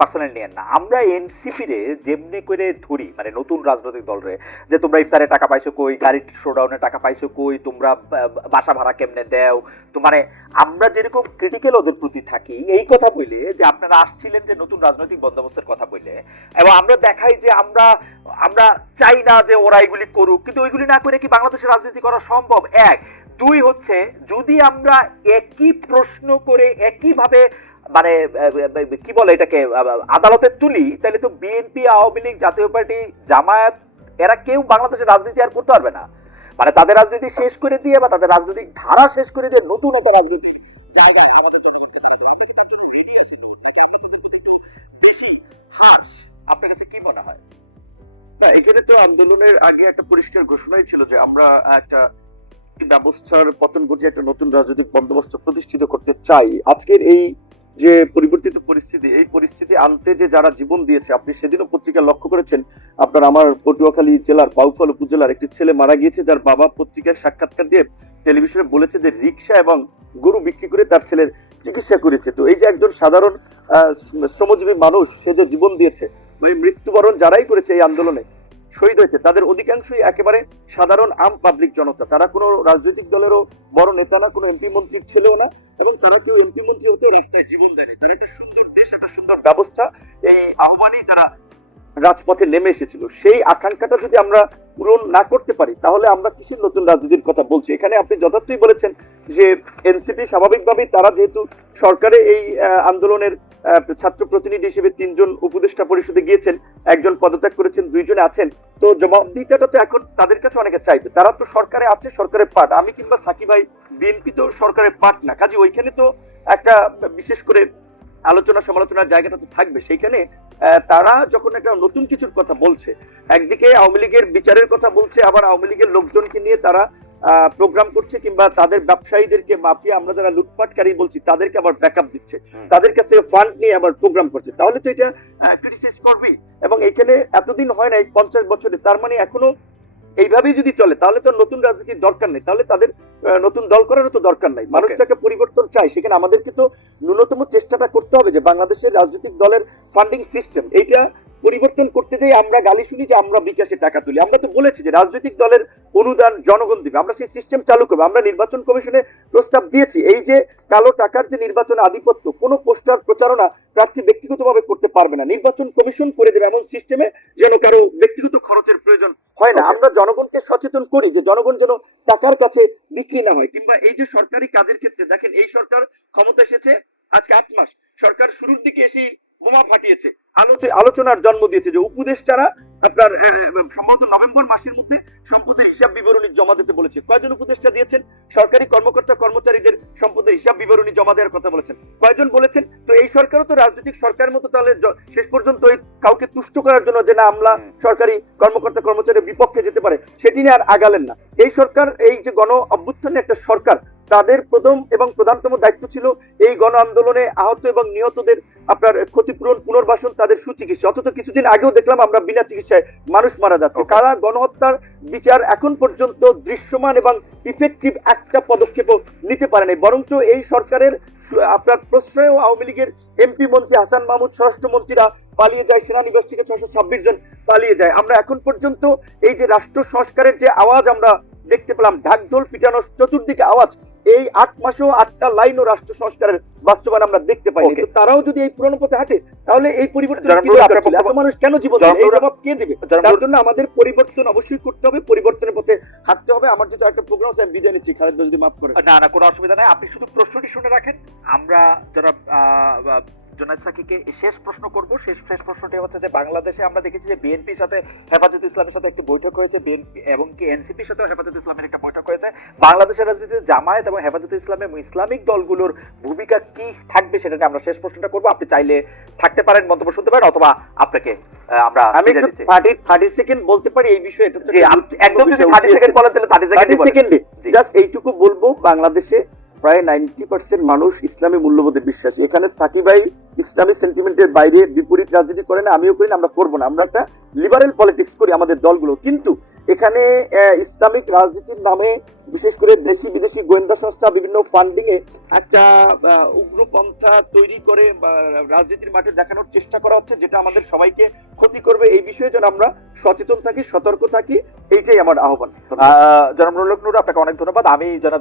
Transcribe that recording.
Personal নিয়েন না। আমরা এনসিপি রে যেমনি করে ধরি মানে নতুন রাজনৈতিক দল রে যে তোমরা ইফতারে টাকা পাইছো কই, গাড়ির শোডাউনে টাকা পাইছো কই, তোমরা বাসা ভাড়া কেমনে দেও, তো মানে আমরা যেরকম ক্রিটিক্যাল ওদের প্রতি থাকি, এই কথা বলে যে আপনারা আসছিলেন যে নতুন রাজনৈতিক বন্দোবস্তের কথা বলে এবং আমরা দেখাই যে আমরা আমরা চাই না যে ওরা এগুলি করুক, কিন্তু ওইগুলি না করে কি বাংলাদেশের রাজনীতি করা সম্ভব? এক। দুই হচ্ছে, যদি আমরা একই প্রশ্ন করে একইভাবে মানে কি বলে এটাকে আদালতে তুলি, তাহলে তো বিএনপি আওয়ামী লীগ, জাতীয় পার্টি, জামায়াত, এরা কেউ বাংলাদেশের রাজনীতি আর করতে পারবে না। মানে তাদের রাজনীতি শেষ করে দিয়ে বা তাদের রাজনৈতিক ধারা শেষ করে দিয়ে নতুন একটা রাজনীতি এখানে তো আন্দোলনের আগে একটা পরিষ্কার ঘোষণাই ছিল যে আমরা একটা ব্যবস্থার পতন ঘটিয়ে একটা নতুন রাজনৈতিক বন্দোবস্ত প্রতিষ্ঠিত করতে চাই। আজকের এই যে পরিবর্তিত পরিস্থিতি, এই পরিস্থিতি আনতে যে যারা জীবন দিয়েছে, আপনি সেদিনও পত্রিকা লক্ষ্য করেছেন, আপনার আমার পটুয়াখালী জেলার, বাউফল উপজেলার একটি ছেলে মারা গিয়েছে, যার বাবা পত্রিকার সাক্ষাৎকার দিয়ে টেলিভিশনে বলেছে যে রিক্সা এবং গরু বিক্রি করে তার ছেলের চিকিৎসা করেছে। তো এই যে একজন সাধারণ শ্রমজীবী মানুষ শুধু জীবন দিয়েছে, ওই মৃত্যুবরণ যারাই করেছে এই আন্দোলনে শহীদ হয়েছে। তাদের অধিকাংশই একেবারে সাধারণ আম পাবলিক জনতা। তারা কোনো রাজনৈতিক দলেরও বড় নেতা না, কোনো এমপি মন্ত্রীর ছেলেও না, এবং তারা কেউ এমপি মন্ত্রী হতে রাস্তায় জীবন দেয় তারা একটা সুন্দর দেশ, একটা সুন্দর ব্যবস্থা, এই আহ্বানেই তারা রাজপথে নেমে এসেছিল। সেই আকাঙ্ক্ষাটা যদি আমরা পূরণ না করতে পারি, তাহলে আমরা কিসের নতুন রাজনীতির কথা বলছি? এখানে আপনি যথার্থই বলেছেন যে এনসিপি স্বাভাবিকভাবেই তারা যেহেতু সরকারে এই আন্দোলনের ছাত্র প্রতিনিধি হিসেবে তিনজন উপদেষ্টা পরিষদে গিয়েছেন, একজন পদত্যাগ করেছেন, দুইজনে আছেন, তো জবাবদিহিতাটা তো এখন তাদের কাছে অনেকে চাইবে। তারা তো সরকারে আছে, সরকারের পার্ট আমি কিংবা সাকি ভাই, বিএনপি তো সরকারের পার্ট না। কাজে ওইখানে তো একটা বিশেষ করে আলোচনা সমালোচনার জায়গাটা তো থাকবে। সেইখানে তারা যখন একটা নতুন কিছুর কথা বলছে একদিকে আওয়ামী লীগের বিচারের কথা বলছে আবার আওয়ামী লীগের লোকজনকে নিয়ে তারা প্রোগ্রাম করছে কিংবা তাদের ব্যবসায়ীদেরকে মাফিয়া আমরা যারা লুটপাটকারী বলছি তাদেরকে আবার ব্যাকআপ দিচ্ছে। তাদের কাছ থেকে ফান্ড নিয়ে আবার প্রোগ্রাম করছে। তাহলে তো এটা ক্রিটিসাইজ করবি এবং এখানে এতদিন হয় নাই পঞ্চাশ বছরে। তার মানে এখনও এইভাবেই যদি চলে তাহলে তো নতুন রাজনীতির দরকার নেই। তাহলে তাদের নতুন দল করারও তো দরকার নাই। মানুষটাকে পরিবর্তন চাই সেখানে আমাদেরকে তো ন্যূনতম চেষ্টাটা করতে হবে যে বাংলাদেশের রাজনৈতিক দলের ফান্ডিং সিস্টেম এইটা পরিবর্তন করতে যাই আমরা গালি শুনি যে আমরা বিকাশে টাকা তুলি। আমরা তো বলেছি যে রাজনৈতিক দলের অনুদান জনগণ দিবে। আমরা সেই সিস্টেম চালু করব। আমরা নির্বাচন কমিশনে প্রস্তাব দিয়েছি। এই যে কালো টাকার যে নির্বাচন আধিপত্য কোনো পোস্টার প্রচারণা প্রার্থী ব্যক্তিগতভাবে করতে পারবে না। নির্বাচন কমিশন করে দেবে এমন সিস্টেমে যেন কারও ব্যক্তিগত খরচের প্রয়োজন হয় না। আমরা জনগণকে সচেতন করি যে জনগণ যেন টাকার কাছে বিক্রি না হয়। কিংবা এই যে সরকারি কাজের ক্ষেত্রে দেখেন এই সরকার ক্ষমতা এসেছে আজকে আট মাস। সরকার শুরুর দিকে এসে বোমা ফাটিয়েছে। আলোচ- আলোচনার জন্ম দিয়েছে যে উপদেশ ছাড়া আপনার সম্ভবত নভেম্বর মাসের মধ্যে সম্পদের হিসাব বিবরণী জমা দিতে বলেছে। কয়জন উপদেষ্টা দিয়েছেন? সরকারি কর্মকর্তা কর্মচারীদের সম্পদের হিসাব বিবরণী জমা দেওয়ার কথা বলেছেন। কয়জন বলেছেন? তো এই সরকারও তো রাজনৈতিক সরকারের মতো তাহলে শেষ পর্যন্ত কাউকে তুষ্ট করার জন্য যে না আমলা সরকারি কর্মকর্তা কর্মচারীর বিপক্ষে যেতে পারে সেটি নিয়ে আর আগালেন না। এই সরকার এই যে গণ অভ্যুত্থানে একটা সরকার তাদের প্রথম এবং প্রধানতম দায়িত্ব ছিল এই গণ আন্দোলনে আহত এবং নিহতদের আপনার ক্ষতিপূরণ পুনর্বাসন তাদের সুচিকিৎসা। অথচ কিছুদিন আগেও দেখলাম আমরা বিনা চিকিৎসায় মানুষ মারা যাচ্ছে. কারা গণহত্যার বিচার এখন পর্যন্ত দৃশ্যমান এবং ইফেক্টিভ একটা পদক্ষেপও নিতে পারে নাই বরঞ্চ এই সরকারের আপনার প্রশ্রয় আওয়ামী লীগের এমপি মন্ত্রী হাসান মাহমুদ স্বরাষ্ট্রমন্ত্রীরা পালিয়ে যায়, সেনানিবাস থেকে ছশো ছাব্বিশ জন পালিয়ে যায়। আমরা এখন পর্যন্ত এই যে রাষ্ট্র সংস্কারের যে আওয়াজ আমরা দেখতে পেলাম ঢাকঢোল পিটানোর চতুর্দিকে আওয়াজ। এই আট মাসেও আটটা লাইনও রাষ্ট্র সংস্কারের বাস্তবায়ন আমরা দেখতে পাই. তারাও যদি এই পুরনো পথে হাঁটে তাহলে এই পরিবর্তন মানুষ কেন জীবন এই জবাব কে দিবে? তার জন্য আমাদের পরিবর্তন অবশ্যই করতে হবে পরিবর্তনের পথে হাঁটতে হবে। আমার যেহেতু একটা প্রোগ্রাম আছে আমি বিদায় নিচ্ছি। খালেদ যদি মাফ করে না না কোনো অসুবিধা নাই। আপনি শুধু প্রশ্নটি শুনে রাখেন। আমরা যারা সাকিকে শেষ প্রশ্ন করব। শেষ শেষ প্রশ্নটি হচ্ছে যে বাংলাদেশে আমরা দেখেছি যে বিএনপির সাথে হেফাজত ইসলামের সাথে একটি বৈঠক হয়েছে। বিএনপি এবং কি এনসিপির সাথে হেফাজত ইসলামের একটা বৈঠক হয়েছে। বাংলাদেশের রাজনীতিতে জামায়াত এবং হেফাজত ইসলাম এবং ইসলামিক দলগুলোর ভূমিকা কি থাকবে সেটা নিয়ে আমরা শেষ প্রশ্নটা করব। আপনি চাইলে থাকতে পারেন মন্তব্য শুনতে পারেন অথবা আপনাকে আমরা আমি একটু সেকেন্ড বলতে পারি এই বিষয়ে। এটা একদম যদি বিষয়, থার্টি উচিত- সেকেন্ড বলেন তাহলে থার্টি 30 সেকেন্ড জাস্ট এইটুকু বলব বাংলাদেশে প্রায় নাইনটি পার্সেন্ট মানুষ ইসলামী মূল্যবোধে বিশ্বাসী। এখানে সাকিব ভাই ইসলামী সেন্টিমেন্টের বাইরে বিপরীত রাজনীতি করে না আমিও করি না আমরা করব না। আমরা একটা লিবারেল পলিটিক্স করি আমাদের দলগুলো। কিন্তু এখানে ইসলামিক রাজনীতির নামে বিশেষ করে দেশি বিদেশি গোয়েন্দা সংস্থা বিভিন্ন ফান্ডিং এ একটা উগ্রপন্থা তৈরি করে রাজনীতির মাঠে দেখানোর চেষ্টা করা হচ্ছে যেটা আমাদের সবাইকে ক্ষতি করবে। এই বিষয়ে যেন আমরা সচেতন থাকি সতর্ক থাকি এইটাই আমার আহ্বান। আহ, জনাব নূর আপনাকে অনেক ধন্যবাদ। আমি জনাব